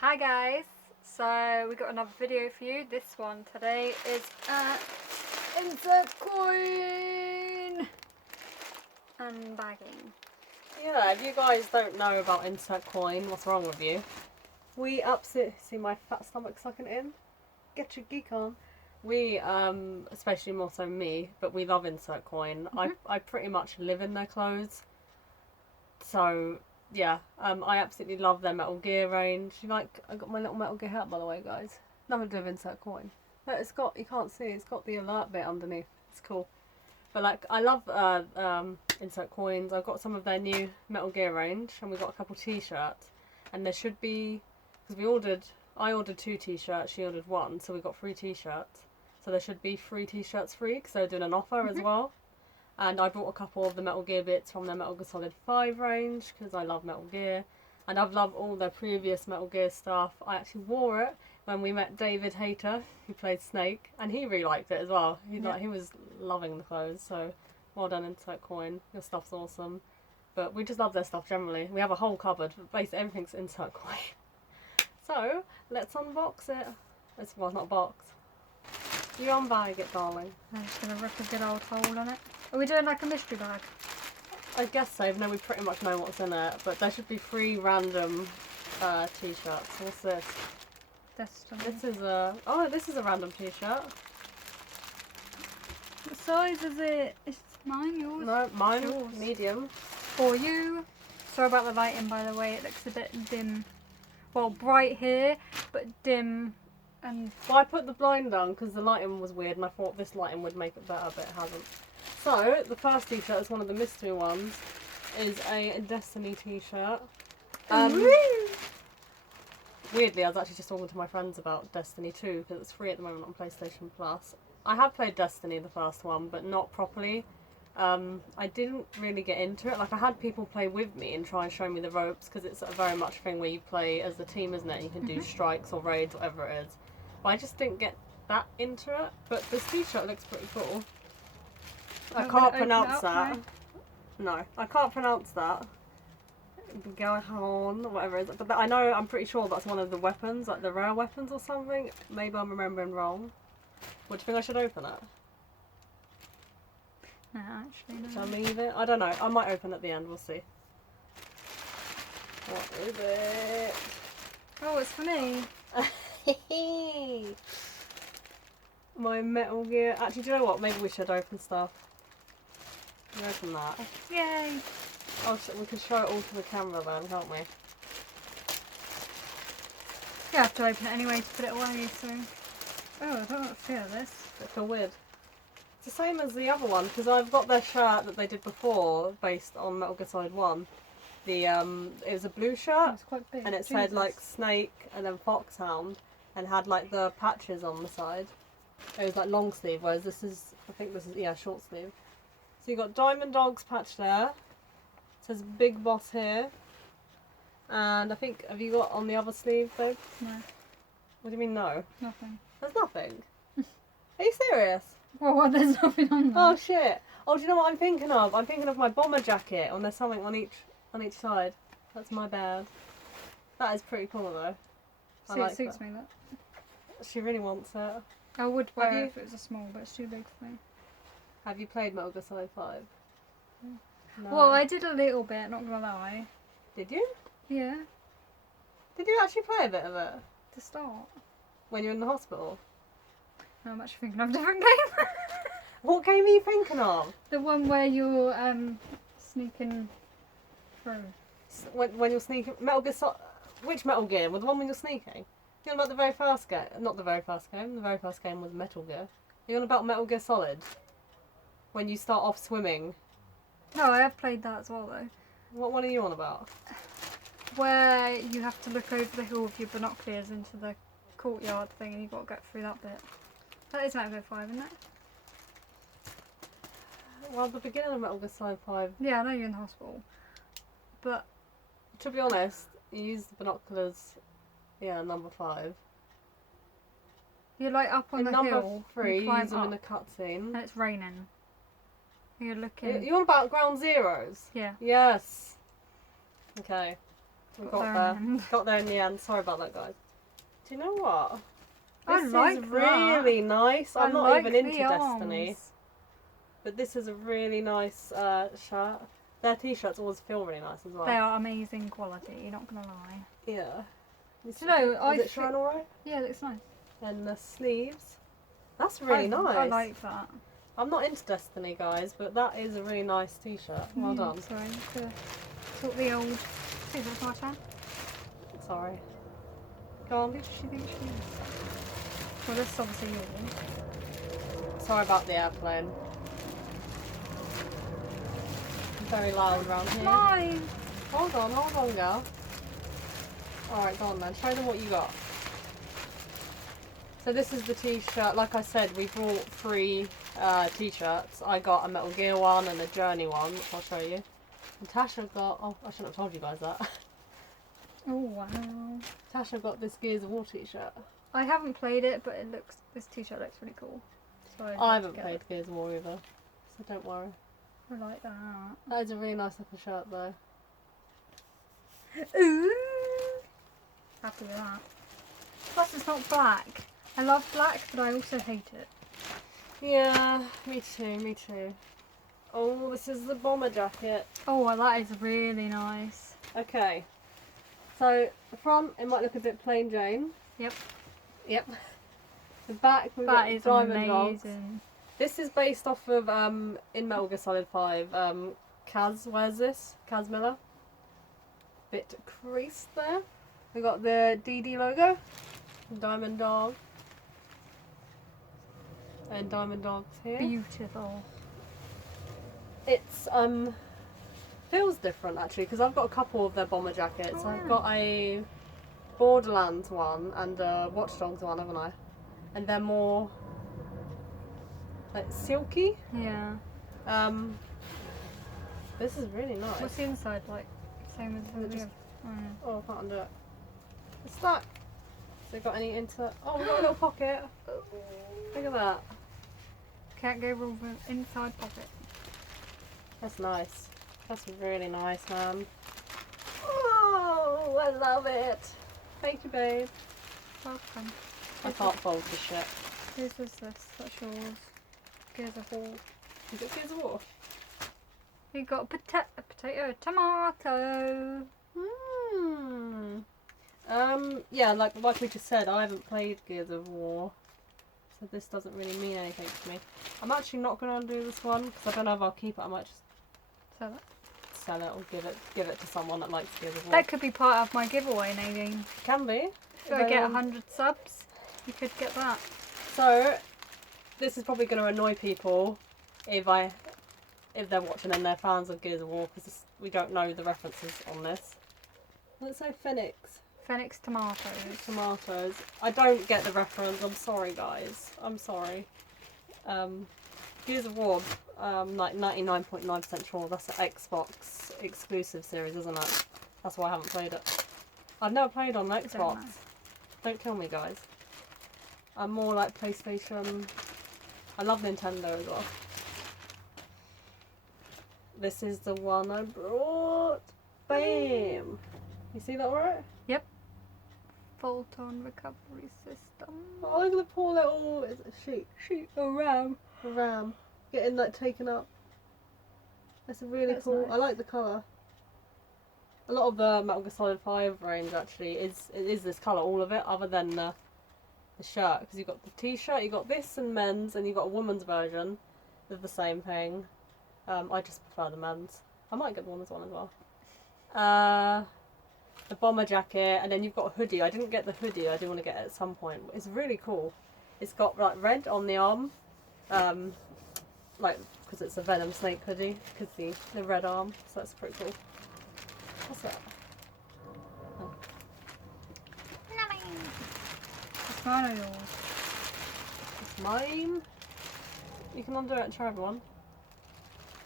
Hi guys, so we got another video for you. This one today is insert coin unbagging. Yeah, if you guys don't know about insert coin, what's wrong with you? We absolutely see my fat stomach sucking it in. Get your geek on. We, especially more so me, but we love insert coin. I pretty much live in their clothes. So yeah, I absolutely love their Metal Gear range. I got my little Metal Gear hat, by the way, guys. Nothing to do with insert coin. But it's got, you can't see, it's got the alert bit underneath. It's cool. But like, I love insert coins. I've got some of their new Metal Gear range, and we got a couple t-shirts. And there should be, because I ordered 2 t-shirts, she ordered 1, so we got 3 t-shirts. So there should be 3 t-shirts free, because they're doing an offer as well. And I bought a couple of the Metal Gear bits from their Metal Gear Solid 5 range, because I love Metal Gear. And I've loved all their previous Metal Gear stuff. I actually wore it when we met David Hayter, who played Snake, and he really liked it as well. He was loving the clothes, so well done, Insert Coin. Your stuff's awesome. But we just love their stuff generally. We have a whole cupboard, basically everything's Insert Coin. So, let's unbox it. Well, not a box. You unbag it, darling. I'm just going to rip a good old hole on it. Are we doing like a mystery bag? I guess so, even though we pretty much know what's in it. But there should be 3 random t-shirts. What's this? Destiny. This is a random t-shirt. What size is it? Is mine yours? No, mine, yours. medium. For you. Sorry about the lighting, by the way. It looks a bit dim. Well, bright here, but dim. And well, I put the blind down because the lighting was weird, and I thought this lighting would make it better, but it hasn't. So the first t-shirt is one of the mystery ones. Is a Destiny t-shirt. Weirdly, I was actually just talking to my friends about Destiny 2 because it's free at the moment on PlayStation Plus. I have played Destiny, the first one, but not properly. I didn't really get into it. Like, I had people play with me and try and show me the ropes because it's a very much thing where you play as a team, isn't it? You can do strikes or raids, whatever it is. But I just didn't get that into it. But this t-shirt looks pretty cool. I can't pronounce that. No, I can't pronounce that. Galahorn, whatever it is. But I'm pretty sure that's one of the weapons, like the rare weapons or something. Maybe I'm remembering wrong. What do you think I should open it? no, actually, no. Shall I leave it? I don't know. I might open at the end. We'll see. What is it? Oh, it's for me. My Metal Gear. Actually, do you know what? Maybe we should open stuff. We open that. Yay. We can show it all to the camera then, can't we? You have to open it anyway to put it away, so... Oh, I don't feel this. I feel weird. It's the same as the other one, because I've got their shirt that they did before, based on Metal Gear Solid 1. It was a blue shirt, It's quite big. and it said like Snake and then Foxhound, and had like the patches on the side. It was like long sleeve, whereas this is, I think this is, yeah, short sleeve. So you got Diamond Dog's patch there. It says Big Boss here. And I think, have you got on the other sleeve though? No. What do you mean no? Nothing. There's nothing. Are you serious? Well, what? There's nothing on there. Oh shit! Oh, do you know what I'm thinking of? I'm thinking of my bomber jacket, and there's something on each side. That's my bad. That is pretty cool though. See, it suits me, that. She really wants it. I would wear it if it was a small, but it's too big for me. Have you played Metal Gear Solid 5? No. Well, I did a little bit, not gonna lie. Did you? Yeah, Did you actually play a bit of it? to start. When you were in the hospital? No, I'm actually thinking of a different game. What game are you thinking of? The one where you're sneaking through. When you're sneaking... Which Metal Gear? Well, the one when you're sneaking? You're on about the very first game. Not the very first game. The very first game was Metal Gear. You're on about Metal Gear Solid? When you start off swimming. No, I have played that as well though. What one are you on about? Where you have to look over the hill with your binoculars into the courtyard thing and you've got to get through that bit. That is Metal Gear 5, isn't it? Well, the beginning of Metal Gear Solid 5... Yeah, I know you're in the hospital. But... To be honest, you use the binoculars... Yeah, number 5. You're like up on in the number hill. 3, you you climb use them in up, a cutscene. and it's raining. You're looking... You're on about Ground Zeroes? Yeah. Yes. Okay. We got there in the end. Sorry about that, guys. Do you know what? This is really nice. I'm not even into Destiny. But this is a really nice shirt. Their t-shirts always feel really nice as well. They are amazing quality, you're not going to lie. Yeah. You know, Does it shine alright? Yeah, it looks nice. And the sleeves. That's really nice. I like that. I'm not into Destiny, guys, but that is a really nice t-shirt. Well done. Sorry, to talk the old... Is that my turn? Sorry. Go on. Who does she think she is? Well, this is obviously yours. Sorry about the airplane. Very loud around here. Mine! Hold on, girl. Alright, go on then. Show them what you got. So this is the t-shirt. Like I said, we brought 3 t-shirts. I got a Metal Gear one and a Journey one, which I'll show you. And Tasha got... Oh, I shouldn't have told you guys that. Oh, wow. Tasha got this Gears of War t-shirt. I haven't played it, but this t-shirt looks really cool. So I haven't played Gears of War either, so don't worry. I like that. That is a really nice looking shirt though. Ooh! Happy with that. Plus it's not black. I love black, but I also hate it. Yeah, me too. Oh, this is the bomber jacket. Oh, well, that is really nice. Okay. So, the front, it might look a bit plain Jane. Yep. The back, we've got diamond dogs. Amazing. This is based off of, in Metal Gear Solid 5, Kaz, where's this? Kaz Miller. Bit creased there. We got the DD logo. Diamond dog. And diamond dogs here. Beautiful. It's, feels different actually, because I've got a couple of their bomber jackets. Oh, I've got a Borderlands one and a Watch Dogs one, haven't I? And they're more like silky. Yeah. This is really nice. What's the inside like? Same as the other. Oh, I can't undo it. It's stuck. So you got any into? Oh, we got a little pocket. Look at that. Can't go wrong with inside pocket. That's nice. That's really nice, man. Oh, I love it. Thank you, babe. Welcome. I can't fold this shit. Whose is this? That's yours. Gears of War. You got Gears of War? You got a potato, tomato. Yeah, like we just said, I haven't played Gears of War, so this doesn't really mean anything to me. I'm actually not going to undo this one because I don't know if I'll keep it. I might just sell it or give it to someone that likes Gears of War. That could be part of my giveaway, Nadine. Can be. If I get 100 subs, you could get that. So this is probably going to annoy people if they're watching and they're fans of Gears of War, because we don't know the references on this. Let's say Phoenix. Phoenix tomatoes. Tomatoes. I don't get the reference. I'm sorry, guys. I'm sorry. Gears of War, like 99.9% sure that's an Xbox exclusive series, isn't it? That's why I haven't played it. I've never played on Xbox. Don't kill me, guys. I'm more like PlayStation. I love Nintendo as well. This is the one I brought. Bam! You see that alright? Yep. Bolt-on recovery system. Oh, look at the poor little... Is it a sheep? A ram. A ram. Getting like taken up. That's really cool. Nice. I like the colour. A lot of the Metal Gear Solid 5 range actually is this colour, all of it, other than the shirt. Because you've got the t-shirt, you've got this in men's, and you've got a woman's version of the same thing. I just prefer the men's. I might get the woman's one as well. The bomber jacket, and then you've got a hoodie. I didn't get the hoodie, I do want to get it at some point. It's really cool. It's got like red on the arm, like because it's a Venom Snake hoodie, because the red arm, so that's pretty cool. What's that? Oh. It's mine or yours? It's mine. You can undo it and show everyone.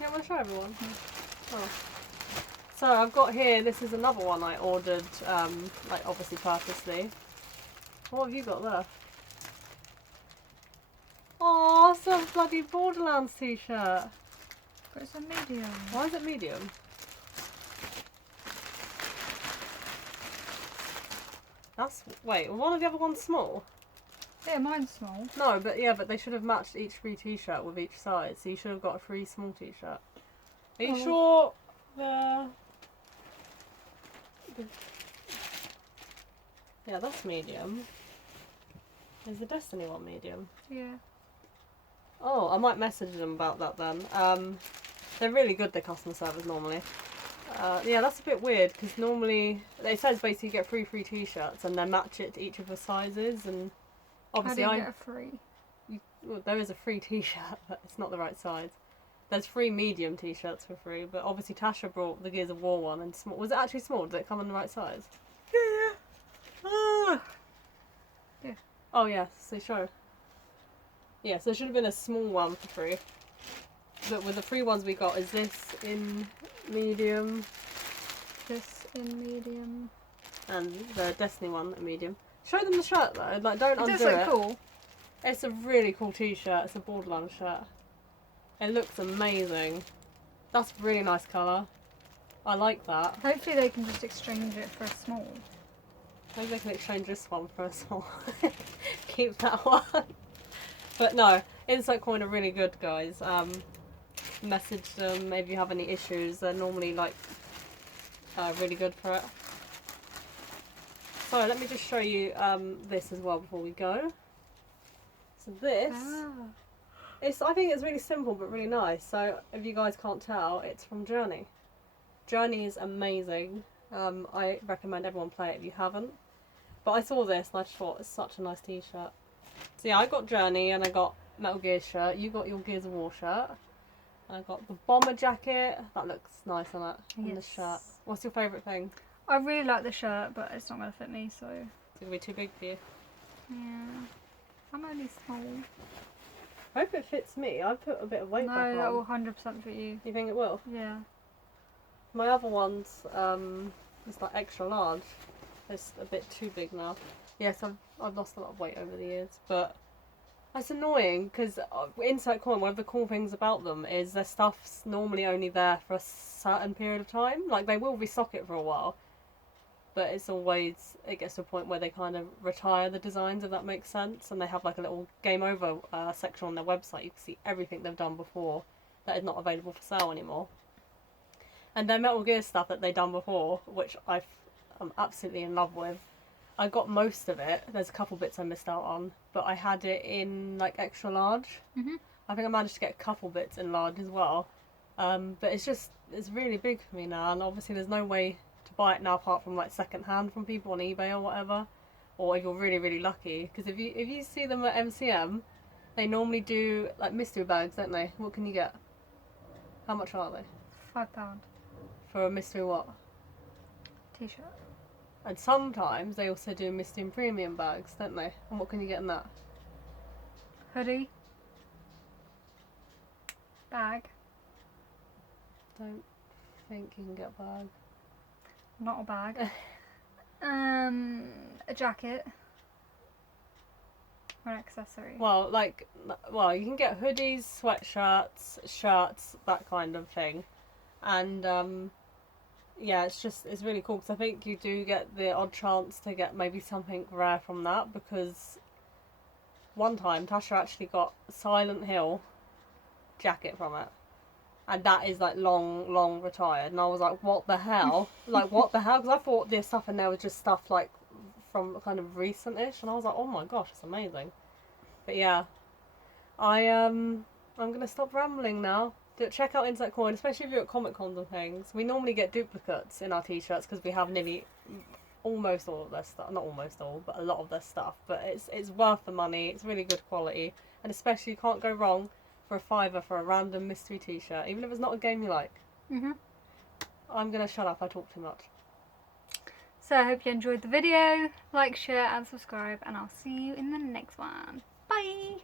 Yeah, I want to show everyone. Oh. So I've got here, this is another one I ordered, like obviously purposely. What have you got there? Oh, it's a bloody Borderlands t-shirt. But it's a medium. Why is it medium? Wait, one of the other ones small? Yeah, mine's small. No, but yeah, but they should have matched each free t-shirt with each size, so you should have got a free small t-shirt. Are you sure yeah, that's medium. Is the Destiny one medium? Yeah. Oh, I might message them about that then. They're really good, their customer service normally. Yeah, that's a bit weird because normally it says basically you get free t-shirts and then match it to each of the sizes, and obviously I didn't get a free. Well, there is a free t-shirt, but it's not the right size. There's free medium t-shirts for free, but obviously Tasha brought the Gears of War one and small. Was it actually small? Did it come in the right size? Yeah. Yeah. Oh yeah, so show. Yeah, so there should have been a small one for free. But with the free ones we got, is this in medium? This in medium. And the Destiny one in medium. Show them the shirt though, like don't undo it. It does look cool. It's a really cool t-shirt, it's a Borderlands shirt. It looks amazing. That's a really nice colour. I like that. Hopefully they can just exchange it for a small. Maybe they can exchange this one for a small. Keep that one. But no, Insight Coin are really good, guys. Message them if you have any issues. They're normally like really good for it. So let me just show you this as well before we go. So this, I think it's really simple but really nice. So if you guys can't tell, it's from Journey. Journey is amazing. I recommend everyone play it if you haven't. But I saw this and I just thought it's such a nice t-shirt. So yeah, I got Journey and I got Metal Gear shirt. You got your Gears of War shirt. And I got the bomber jacket. That looks nice on it. Yes. And the shirt. What's your favourite thing? I really like the shirt, but it's not going to fit me, so... It's going to be too big for you. Yeah. I'm only small. I hope it fits me. I put a bit of weight back on. No, that will 100% fit you. You think it will? Yeah. My other one's it's like extra large. It's a bit too big now. Yes, I've lost a lot of weight over the years, but that's annoying because Insight Coin, one of the cool things about them is their stuff's normally only there for a certain period of time. Like they will restock it for a while, but it gets to a point where they kind of retire the designs, if that makes sense, and they have like a little game over section on their website. You can see everything they've done before that is not available for sale anymore. And their Metal Gear stuff that they've done before, which I'm absolutely in love with. I got most of it. There's a couple bits I missed out on, but I had it in like extra large. I think I managed to get a couple bits in large as well. But it's really big for me now, and obviously there's no way to buy it now apart from like second hand from people on eBay or whatever, or if you're really lucky. Because if you see them at MCM, they normally do like mystery bags, don't they? What can you get? How much are they? £5. For a mystery what? T-shirt. And sometimes they also do mystery and premium bags, don't they? And what can you get in that? Hoodie. Bag. Don't think you can get a bag. Not a bag. A jacket. Or an accessory. Well, you can get hoodies, sweatshirts, shirts, that kind of thing. And yeah, it's really cool because I think you do get the odd chance to get maybe something rare from that, because one time Tasha actually got Silent Hill jacket from it, and that is like long retired, and I was like, what the hell? Like what the hell? Because I thought the stuff in there was just stuff like from kind of recent-ish, and I was like, oh my gosh, it's amazing. But yeah, I'm gonna stop rambling now. Check out Insight Coin, especially if you're at Comic Cons and things. We normally get duplicates in our t-shirts because we have nearly almost all of their stuff. Not almost all, but a lot of their stuff. But it's worth the money. It's really good quality, and especially you can't go wrong for a £5 for a random mystery t-shirt, even if it's not a game you like. I'm gonna shut up. I talk too much. So I hope you enjoyed the video. Like, share, and subscribe, and I'll see you in the next one. Bye.